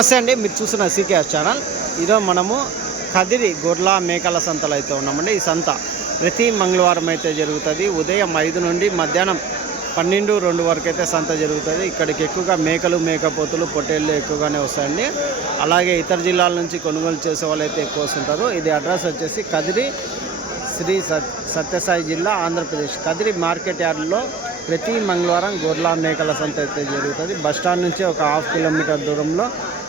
నమస్తే అండి, మీరు చూస్తున్న సీకేఎస్ ఛానల్. ఈరోజు మనము కదిరి గొర్రెల మేకల సంతలో అయితే ఉన్నామండి. ఈ సంత ప్రతి మంగళవారం అయితే జరుగుతుంది. ఉదయం 5 నుండి మధ్యాహ్నం 12-2 వరకు అయితే సంత జరుగుతుంది. ఇక్కడికి ఎక్కువగా మేకలు, మేకపోతులు, పొట్టేళ్ళు ఎక్కువగానే వస్తాయండి. అలాగే ఇతర జిల్లాల నుంచి కొనుగోలు చేసే వాళ్ళు అయితే ఎక్కువ వస్తుంటారు. ఇది అడ్రస్ వచ్చేసి కదిరి శ్రీ సత్యసాయి జిల్లా, ఆంధ్రప్రదేశ్. కదిరి మార్కెట్ యార్డ్లో ప్రతి మంగళవారం గొర్రెల మేకల సంత అయితే జరుగుతుంది. బస్టాండ్ నుంచి ఒక 1/2 కిలోమీటర్ దూరంలో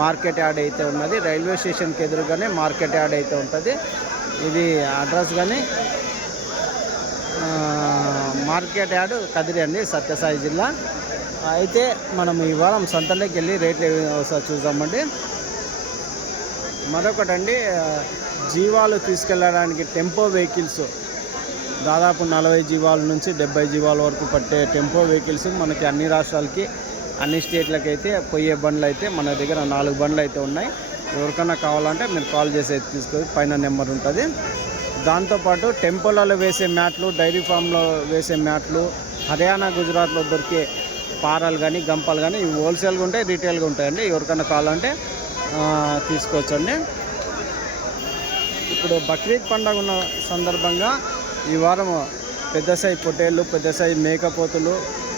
మార్కెట్ యార్డ్ అయితే ఉన్నది. రైల్వే స్టేషన్కి ఎదురుగానే మార్కెట్ యార్డ్ అయితే ఉంటుంది. ఇది అడ్రస్ కానీ మార్కెట్ యార్డ్ కదిరి అండి, సత్యసాయి జిల్లా. అయితే మనం ఈ వారం సంతలోకి వెళ్ళి రేట్లు ఒకసారి చూద్దామండి. మరొకటండి, జీవాలు తీసుకెళ్ళడానికి టెంపో వెహికల్స్ దాదాపు 40 జీవాల నుంచి 70 జీవాల వరకు పట్టే టెంపో వెహికల్స్ మనకి అన్ని రాష్ట్రాలకి, అన్ని స్టేట్లకి అయితే పోయే బండ్లు అయితే మన దగ్గర 4 బండ్లు అయితే ఉన్నాయి. ఎవరికైనా కావాలంటే మీరు కాల్ చేసి తీసుకొని పైన నెంబర్ ఉంటుంది. దాంతోపాటు టెంపోలలో వేసే మ్యాట్లు, డైరీ ఫామ్లో వేసే మ్యాట్లు, హర్యానా, గుజరాత్లో దొరికే పారాలు కానీ, గంపాలు కానీ ఇవి హోల్సేల్గా ఉంటాయి, రీటైల్గా ఉంటాయండి. ఎవరికైనా కావాలంటే తీసుకోవచ్చండి. ఇప్పుడు బక్రీద్ పండుగ ఉన్న సందర్భంగా ఈ వారం పెద్ద సైజు పొట్టేళ్ళు, పెద్ద సైజు మేకపోతులు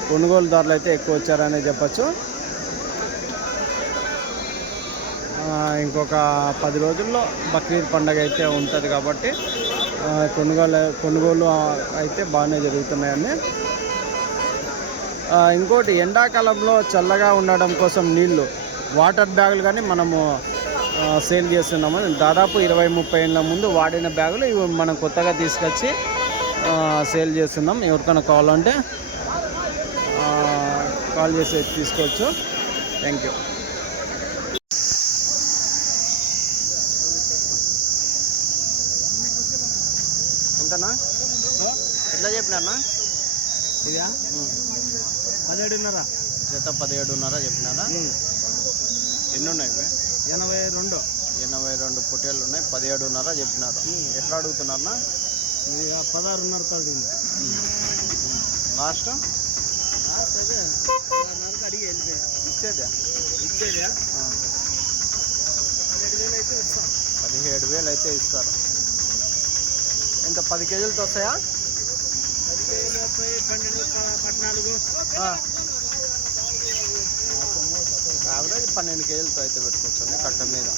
కొనుగోలుదారులు అయితే ఎక్కువ వచ్చారనే చెప్పచ్చు. ఇంకొక 10 రోజుల్లో బక్రీద్ పండుగ అయితే ఉంటుంది కాబట్టి కొనుగోలు అయితే బాగానే జరుగుతున్నాయండి. ఇంకోటి, ఎండాకాలంలో చల్లగా ఉండడం కోసం నీళ్ళు, వాటర్ బ్యాగులు కానీ మనము సేల్ చేస్తున్నాము. దాదాపు 20-30 ఏళ్ళ ముందు వాడిన బ్యాగులు ఇవి మనం కొత్తగా తీసుకొచ్చి సేల్ చేస్తున్నాం. ఎవరికైనా కావాలంటే కాల్ చేసి తీసుకోవచ్చు. Thank you. ఎంతనా ఎట్లా చెప్పినారన్నా? ఇదా 17.5 జత 17.5 చెప్పినారా? ఎన్ని ఉన్నాయి? 82 పొట్టేళ్ళు ఉన్నాయి. 17.5 చెప్పినారు. ఎట్లా అడుగుతున్నారన్నా? 16.5 లాస్ట్ అదే 16.5 అడిగి వెళ్ళిపోయా. ఇచ్చేదా? 17,000 అయితే ఇస్తారు. ఎంత 10 కేజీలతో వస్తాయా? 10 కేజీలు వస్తాయి. 12, 14 యావరేజ్ 12 కేజీలతో అయితే పెట్టుకోవచ్చు అండి కట్ట మీద.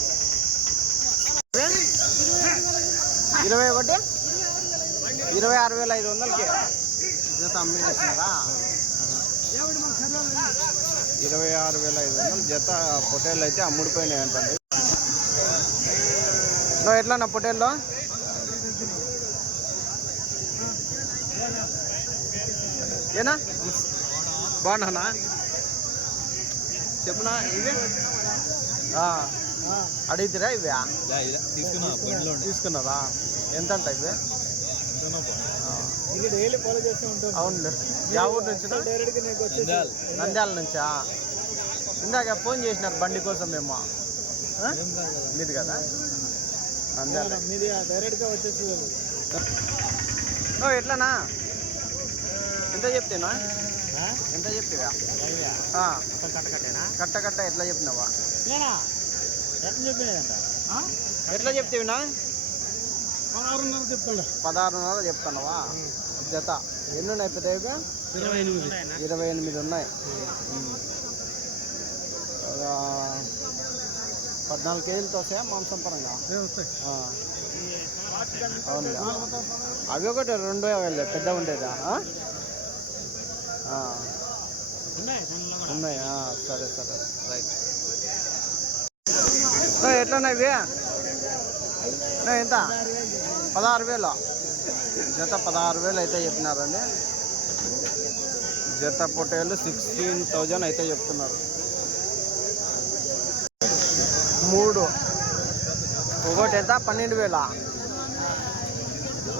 21 26,500కి జత అమ్మేస్తున్నారా? 26,500 జత పొట్టేళ్ళు అయితే అమ్ముడిపోయినాయి అంటండి. ఎట్లా నా పొట్టేళ్ళు? ఏనా బాగున్నానా? చెప్పునా? ఇవి అడిగితేరా? ఇవి తీసుకున్నారా? ఎంత అంట ఇవి? అవును. యా ఊరు నుంచి? నంద్యాల నుంచా? ఇందాక ఫోన్ చేసినారు బండి కోసం మేము. మీది కదా నంద్యాల? డైరెక్ట్గా వచ్చేసి ఎట్లానా? ఎంత చెప్తేనా? ఎంత చెప్తావా? కట్ట ఎట్లా చెప్పినావా? ఎట్లా చెప్తేవినా? 16.5 చెప్తున్నావా? జత ఎన్ని ఉన్నాయి పెద్దగా? 28 ఉన్నాయి. 14 కేజీలతో వస్తాయా మాంసం పరంగా? అవును. అవి ఒకటి 2 పెద్ద ఉండేదా? ఉన్నాయి. సరే రైట్. ఎట్లున్నాయి ఇవి? ఎంత? 16,000 జత. 16,000 అయితే చెప్పినారండి. జత పొట్టేళ్ళు 16,000 అయితే చెప్తున్నారు. 3 ఒకటి ఎంత? 12,000.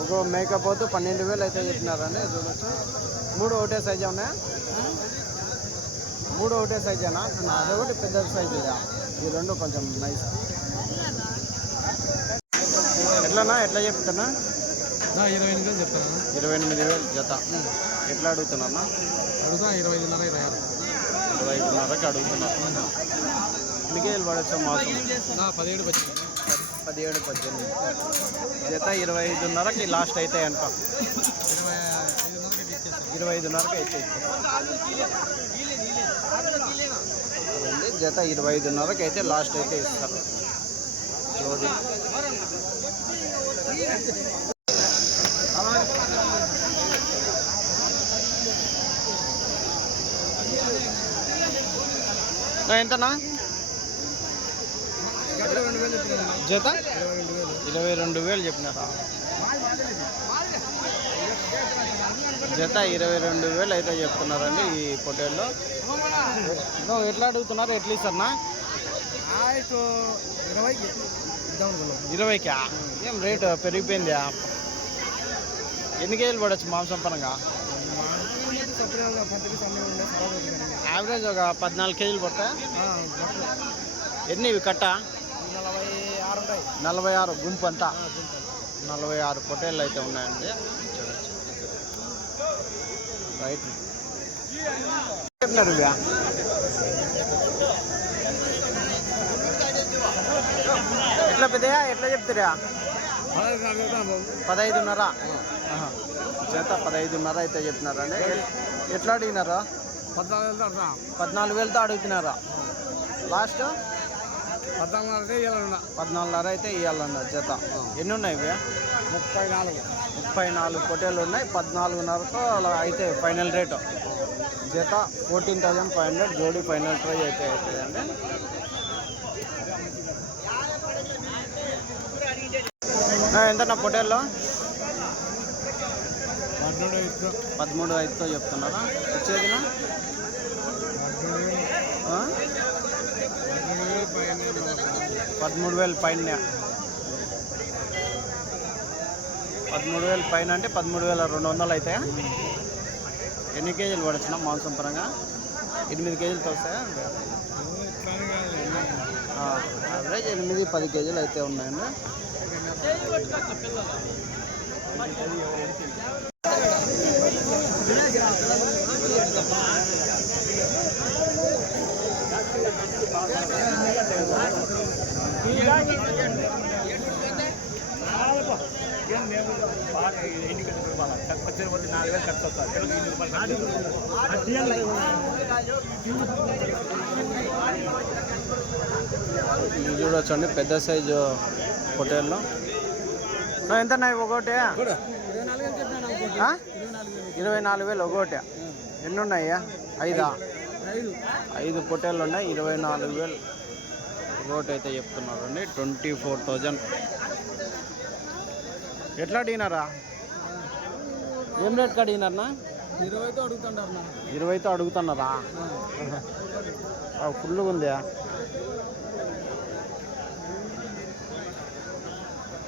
ఒక మేకపోతు 12,000 అయితే చెప్పినారండి. చూడొచ్చు. 3 ఒకటే సైజు ఉన్నాయా? 3 ఒకటే సైజేనా? అది ఒకటి పెద్ద సైజు ఇదా? ఈ 2 కొంచెం నైస్. ఎట్లన్నా? ఎట్లా చెప్తున్నా? 28,000 చెప్తాను. 28,000 జత. ఎట్లా అడుగుతున్నా? అడుగుతా 25.5, 26. 25.5కి అడుగుతున్నా. ఎన్ని కేజీలు పడవచ్చు మాసం? 17 వచ్చింది. 17, 18 జత 25.5కి లాస్ట్ అయితే ఎంత? 25.5కి అయితే అదండి, జత 25.5కి అయితే లాస్ట్ అయితే ఇస్తారు జోడి. ఎంతనా జత? 22,000 చెప్పినారా? జత 22,000 అయితే చెప్తున్నారండి ఈ పొట్టేల్లో. ఎట్లా అడుగుతున్నారు, ఎట్లా ఇస్తారన్నా? 20కా? ఏం రేటు పెరిగిపోయిందా? ఎన్ని కేజీలు పడవచ్చు మాంసం పరంగా? యావరేజ్ ఒక 14 కేజీలు పడతాయా? ఎన్ని ఇవి కట్ట? 46 గుంపు అంతా 46 పొట్టేళ్ళు అయితే ఉన్నాయండి. చూడొచ్చు. రైట్ చెప్తున్నారు ఇవి ఎట్లా పెద్దయా, ఎట్లా చెప్తారా? 15.5 జత 15.5 అయితే చెప్తున్నారండి. ఎట్లా అడిగినారా? 14,000తో అడుగుతున్నారా? లాస్ట్ 14.5 అయితే ఇవ్వాలన్నారు జత. ఎన్ని ఉన్నాయి ఇవి? 34 పొట్టేళ్ళు ఉన్నాయి. 14.5తో అలా అయితే ఫైనల్ రేటు. జత 14,500, జోడి ఫైనల్ ప్రైజ్ అయితే అవుతుందండి. ఎంతన్నా పొట్టేళ్ళు? 13,500తో చెప్తున్నారా? వచ్చేదినా 13,000 పైన. 13,000 పైన అంటే 13,200 అయితే. ఎన్ని కేజీలు పడచ్చునా మాంసం పరంగా? 8 కేజీలతో వస్తాయా? యావరేజ్ 8-10 కేజీలు అయితే ఉన్నాయండి. ఇది చూడొచ్చండి పెద్ద సైజు పొట్టేళ్ళు. ఎంత ఒకటి? 24,000 ఒకటి. ఎన్ని ఉన్నాయా? 5 పొట్టేళ్ళు ఉన్నాయి. 24,000 ఒకటి అయితే చెప్తున్నారు అండి. 24,000. ఎట్లా అడిగినారా? ఏం రేట్కి అడిగినారన్నా? 20తో అడుగుతున్నారా? ఫుల్గా ఉందా?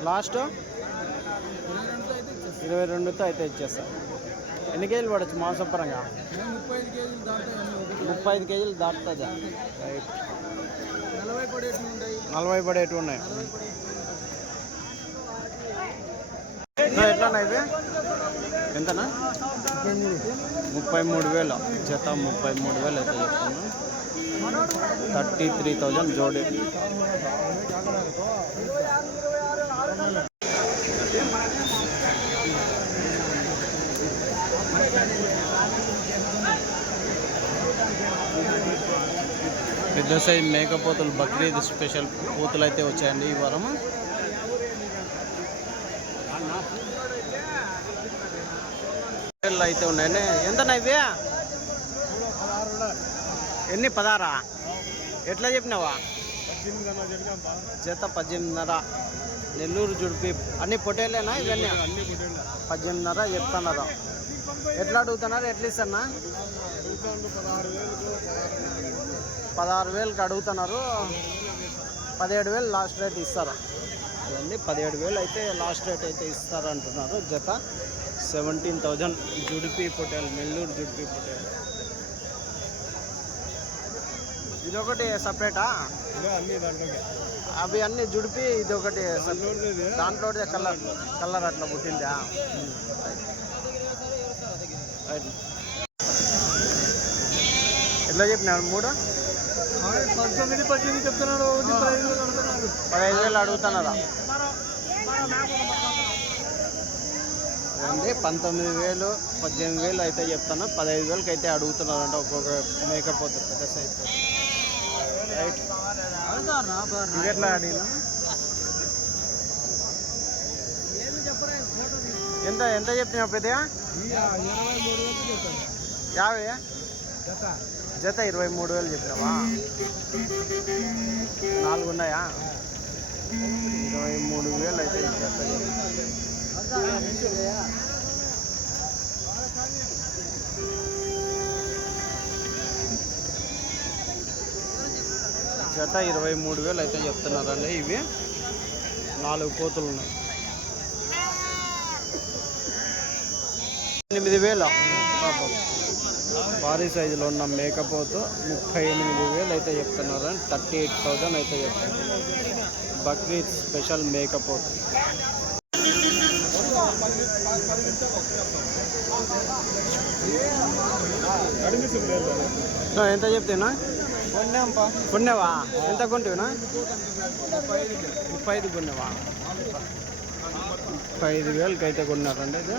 లాస్ట్ 22తో అయితే ఇచ్చేస్తా. ఎన్ని కేజీలు పడవచ్చు మాంసం పరంగా? 35 కేజీలు దాటుతుందా? రైట్. 40 పడేటివి ఉన్నాయి. ఎట్లా ఇవి? ఎంతనా? 33,000 జత. 33,000 అయితే చెప్తున్నాను. 33,000 జోడి. పెద్ద సైజ్ మేకపోతులు బక్రీద్ స్పెషల్ పూతులు అయితే వచ్చాయండి ఈ వారం. అయితే ఉన్నాయండి. ఎంతనా ఇవి? ఎన్ని? 16. ఎట్లా చెప్పినావా? జత 18.5. నెల్లూరు జుడిపి అన్ని పొట్టేళ్ళేనా ఇవన్నీ? 18.5 చెప్తున్నారు. ఎట్లా అడుగుతున్నారు, ఎట్లా ఇస్తారన్నా? 16,000కి అడుగుతున్నారు. 17,000 లాస్ట్ రేట్ ఇస్తారు. ఇవన్నీ 17,000 అయితే లాస్ట్ రేట్ అయితే ఇస్తారంటున్నారు. జత 17,000 జుడిపి పొట్టేలు, నెల్లూరు జుడిపి పొట్టేలు. ఇదొకటి సపరేటా? అవి అన్నీ జుడిపి, ఇది ఒకటి దాంట్లో కలర్ అట్లా పుట్టిందా? ఎట్లా చెప్పినాడు? 3 19, 18 చెప్తున్నాడు. 15,000 అడుగుతున్నారా? అండి 19,000 18,000 అయితే చెప్తాను. 15,000కి అయితే అడుగుతున్నారంట ఒక్కొక్క మేకప్ అవుతుంది పెద్ద సైజ్. రైట్ ఎట్లా అడిగినా ఎంత ఎంత చెప్తున్నా పెద్దగా? 50 జత 23,000 చెప్పినావా? 4 ఉన్నాయా? 23,000 అయితే జత. జత 23,000 అయితే చెప్తున్నారండి. ఇవి 4 కోతులు ఉన్నాయి. 8,000 భారీ సైజులో ఉన్న మేకపోతు 38,000 అయితే చెప్తున్నారండి. 38,000 అయితే చెప్తున్నారు. బక్రీద్ స్పెషల్ మేకపోతు. ఎంత చెప్తున్నా? కొన్నావా? ఎంత కొంటివినా? 35 కొన్నావా? 35,000కి అయితే కొన్నారండి. ఇది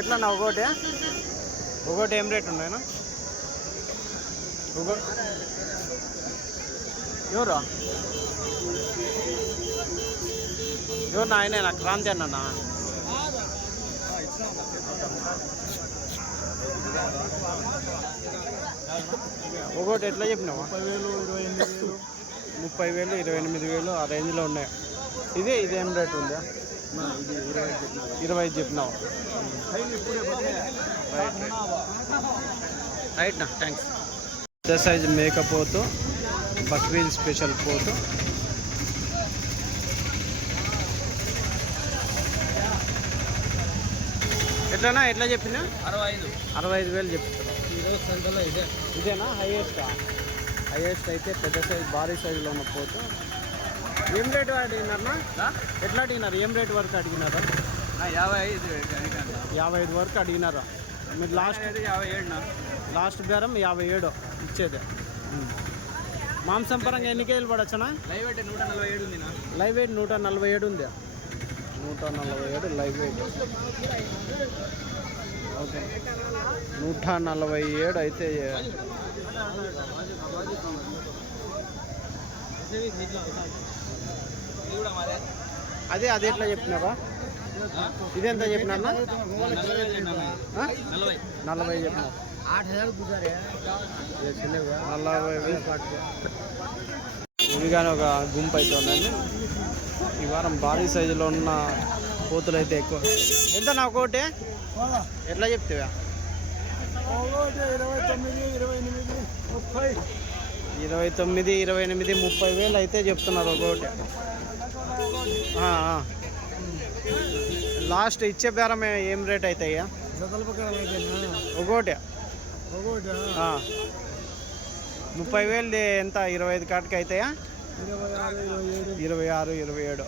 ఎట్లా నా ఒకటి ఏం రేట్ ఉన్నాయనా? ఎవరు ఆయనేనా? క్రాంతి అన్నా? ఒకటి ఎట్లా చెప్పినావా? 30,000 28,000 ఆ రేంజ్లో ఉన్నాయి. ఇదేం రేట్ ఉందా? 20 చెప్పినావు. రైట్ నా థ్యాంక్స్. పెద్ద సైజ్ మేకపోతు బక్రీద్ స్పెషల్ పోతు. ఎట్లనా? ఎట్లా చెప్పినా? 65,000 చెప్తారు. ఇదేనా హైయెస్ట్ అయితే పెద్ద సైజ్ భారీ సైజులో ఉన్న పోతు. ఏం రేటు అడిగినారనా? ఎట్లా అడిగినారు? ఏం రేటు వరకు అడిగినారా? 55 వరకు అడిగినారా? మీరు లాస్ట్ బేరం 57 ఇచ్చేదే. మాంసం పరంగా ఎన్ని కేజీలు పడచ్చునా? లైవ్ వెయిట్ 147 ఉంది. లైవ్ వెయిట్ 147 ఉంది. 147 లైవ్ వెయిట్. ఓకే 147 అయితే. అది ఎట్లా చెప్పినారా? ఇదెంత చెప్పినారా? 40 చెప్పినారు. 40,000. ఇవి కానీ ఒక గుంపు అయితే ఉందండి. ఈ వారం భారీ సైజులో ఉన్న కోతులు అయితే ఎక్కువ. ఎంత నా ఒకటి? ఎట్లా చెప్తావా? 29, 28, 30,000 అయితే చెప్తున్నారు ఒకటి. లాస్ట్ ఇచ్చే బేరం ఏం రేట్ అవుతాయ్యా? ఒకటి 30,000 ఎంత? 25 కాటికి అవుతాయా? 26, 27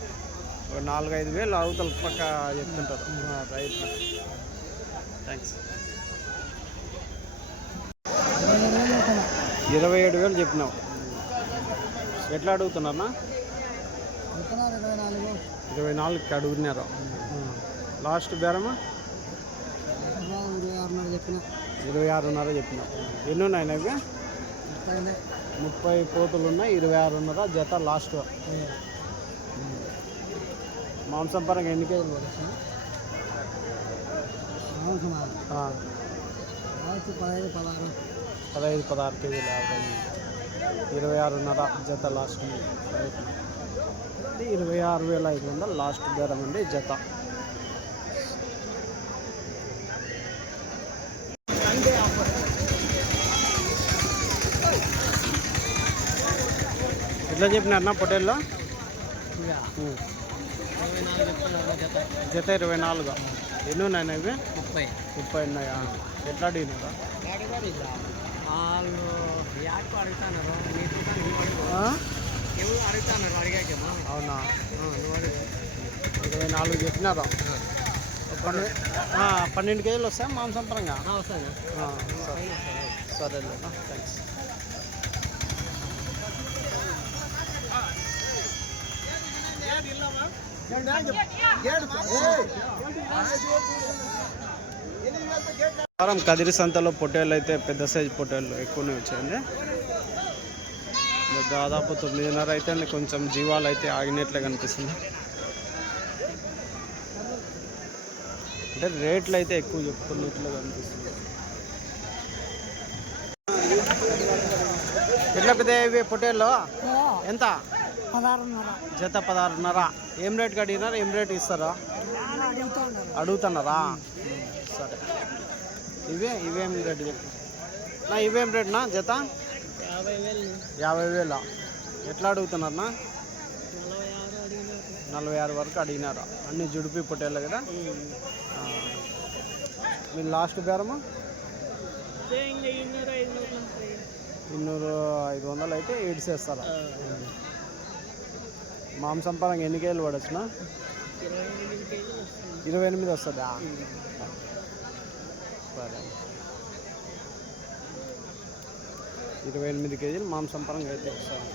4-5,000 అవతల పక్క చెప్తుంటారు. Right thanks. 27,000 చెప్పినావు. ఎట్లా అడుగుతున్నారా? 24కి అడుగుతున్నారు. లాస్ట్ బేరమా? 26.5 చెప్పినావు. ఎన్ని ఉన్నాయి అవి? 30 కోతులు ఉన్నాయి. 26.5 జత లాస్ట్. మాంసం పరంగా ఎన్ని కేజీలు పడుతుంది? 15-16 కేజీలు యావరేజ్. 26.5 జత లాస్ట్. 26,500 లాస్ట్ బేరం అండి జత. ఎట్లా చెప్పినారన్నా పొట్టేల్లో? జత 24. ఎన్ని ఉన్నాయన్నా ఇవి? 30 ఉన్నాయా? ఎట్లా అడిగినారా? అవునా? 24 చెప్పినారా? 12 కేజీలు వస్తాయి మాంసం పరంగా. వస్తాయి. సరేలేనా, థ్యాంక్స్. కదిరి సంతలో పొట్టేళ్ళు అయితే పెద్ద సైజు పొట్టేళ్ళు ఎక్కువనే వచ్చాయండి. దాదాపు 9:30 అయితే కొంచెం జీవాలు అయితే ఆగినట్లే కనిపిస్తుంది. అంటే రేట్లు అయితే ఎక్కువ చెప్తున్నట్లు కనిపిస్తుంది. ఎట్లా పెద్ద ఇవి పొట్టేళ్ళు ఎంత? 16.5. జత 16.5. ఏం రేట్ అడిగినారా? ఏం రేట్ ఇస్తారా? అడుగుతున్నారా? సరే. ఇవేం రేటు చెప్పు. ఇవేం రేట్నా జత? 50,000. ఎట్లా అడుగుతున్నారన్నా? 46 వరకు అడిగినారా? అన్ని జుడిపి పొట్టేళ్ళు కదా. మీరు లాస్ట్ బేరమా? 200-500 అయితే ఏడ్చేస్తారా? మాంసం పరంగా ఎన్ని కేజీలు పడచ్చునా? 28 వస్తుందా? సరే. 28 కేజీలు మాంసం పరంగా అయితే వస్తుంది.